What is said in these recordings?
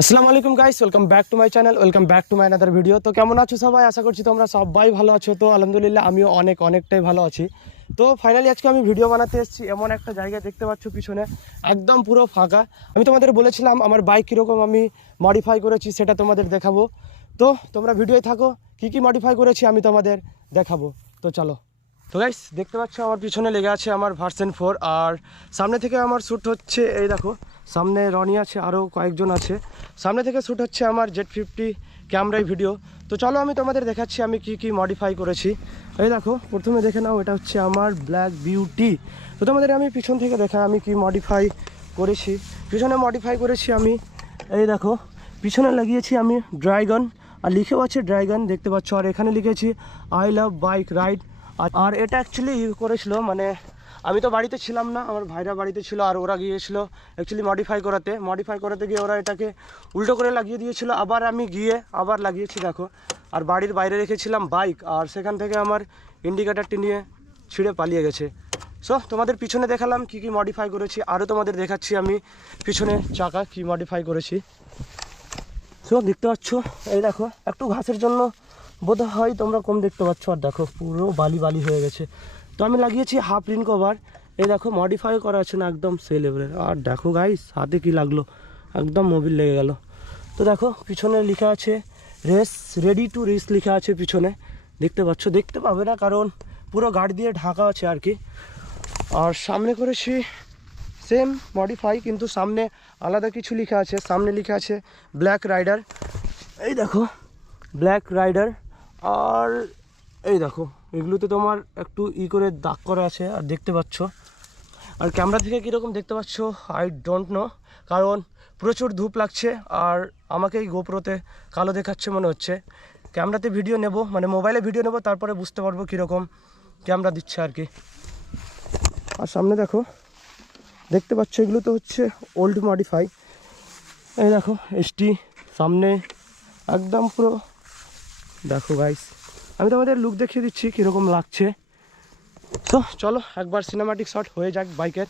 আসসালামু আলাইকুম guys, welcome back to my channel, welcome back to my another video. তো কেমন আছো সবাই? আশা করছি তোমরা সবাই ভালো আছো। তো আলহামদুলিল্লাহ আমিও অনেকটাই ভালো আছি। তো ফাইনালি আজকে আমি ভিডিও বানাতে এসেছি এমন একটা জায়গায়, দেখতে পাচ্ছ পিছনে একদম পুরো ফাঁকা। আমি তোমাদের বলেছিলাম আমার বাইক কীরকম আমি মডিফাই করেছি সেটা তোমাদের দেখাবো। তো তোমরা ভিডিওয় থাকো, কি মডিফাই করেছি আমি তোমাদের দেখাবো। তো চলো। তো গাইস দেখতে পাচ্ছ আমার পিছনে লেগে আছে আমার ভার্সন 4, আর সামনে থেকে আমার শ্যুট হচ্ছে, এই দেখো সামনে রনি আছে, আরও কয়েকজন আছে। সামনে থেকে শ্যুট হচ্ছে আমার Z50 ক্যামেরায় ভিডিও। তো চলো আমি তোমাদের দেখাচ্ছি আমি কি মডিফাই করেছি। এই দেখো প্রথমে দেখে নাও, এটা হচ্ছে আমার ব্ল্যাক বিউটি। তো তোমাদের আমি পিছন থেকে দেখা আমি কি মডিফাই করেছি। পিছনে মডিফাই করেছি আমি, এই দেখো পিছনে লাগিয়েছি আমি ড্রাইগন, আর লিখেও আছে ড্রাইগন দেখতে পাচ্ছ। আর এখানে লিখেছি আই লাভ বাইক রাইড। আর এটা অ্যাকচুয়ালি করেছিল, মানে আমি তো বাড়িতে ছিলাম না, আমার ভাইরা বাড়িতে ছিল, আর ওরা গিয়েছিল অ্যাকচুয়ালি মডিফাই করাতে গিয়ে ওরা এটাকে উল্টো করে লাগিয়ে দিয়েছিল। আবার আমি গিয়ে আবার লাগিয়েছি দেখো। আর বাড়ির বাইরে রেখেছিলাম বাইক, আর সেখান থেকে আমার ইন্ডিকেটারটি নিয়ে ছিঁড়ে পালিয়ে গেছে। সো তোমাদের পিছনে দেখালাম কি মডিফাই করেছি, আরও তোমাদের দেখাচ্ছি আমি পিছনে চাকা কি মডিফাই করেছি। সো দেখতে পাচ্ছ, এই দেখো একটু ঘাসের জন্য বোধ হয় তোমরা কম দেখতে পাচ্ছ, আর দেখো পুরো বালি হয়ে গেছে। তো আমি লাগিয়েছি হাফ রিন কভার, এই দেখো মডিফাই করা আছে না একদম সেই লেভেলের। আর দেখো গাইস হাতে কি লাগলো, একদম মোবিল লেগে গেল। তো দেখো পিছনে লেখা আছে রেস, রেডি টু রেস লেখা আছে পিছনে, দেখতে পাচ্ছ। দেখতে পাবে না কারণ পুরো গাড়ি দিয়ে ঢাকা আছে আর কি। আর সামনে করেছি সেম মডিফাই, কিন্তু সামনে আলাদা কিছু লেখা আছে। সামনে লেখা আছে ব্ল্যাক রাইডার, এই দেখো ব্ল্যাক রাইডার। আর এই দেখো এগুলোতে তোমার একটু করে দাগ করা আছে, আর দেখতে পাচ্ছ। আর ক্যামেরা থেকে কীরকম দেখতে পাচ্ছ আই ডোন্ট নো, কারণ প্রচুর ধূপ লাগছে, আর আমাকে এই গোপ্রোতে কালো দেখাচ্ছে মনে হচ্ছে। ক্যামেরাতে ভিডিও নেব, মানে মোবাইলে ভিডিও নেব, তারপরে বুঝতে পারবো কীরকম ক্যামেরা দিচ্ছে আর কি। আর সামনে দেখো দেখতে পাচ্ছ এগুলো তো হচ্ছে ওল্ড মডিফাই, এই দেখো এসটি সামনে একদম পুরো। দেখো গাইস আমি তোমাদের লুক দেখিয়ে দিচ্ছি কীরকম লাগছে। তো চলো একবার সিনেমাটিক শট হয়ে যাক বাইকের।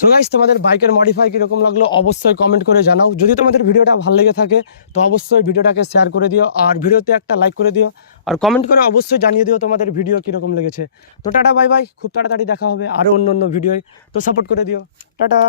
সো গাইস তোমাদের বাইকের মডিফাই কীরকম লাগলো অবশ্যই কমেন্ট করে জানাও। যদি তোমাদের ভিডিওটা ভালো লেগে থাকে তো অবশ্যই ভিডিওটাকে শেয়ার করে দিও, আর ভিডিওতে একটা লাইক করে দিও, আর কমেন্ট করে অবশ্যই জানিয়ে দিও তোমাদের ভিডিও কীরকম লেগেছে। তো টাটা বাই বাই, খুব তাড়াতাড়ি দেখা হবে আরও অন্য ভিডিওয়। তো সাপোর্ট করে দিও, টাটা।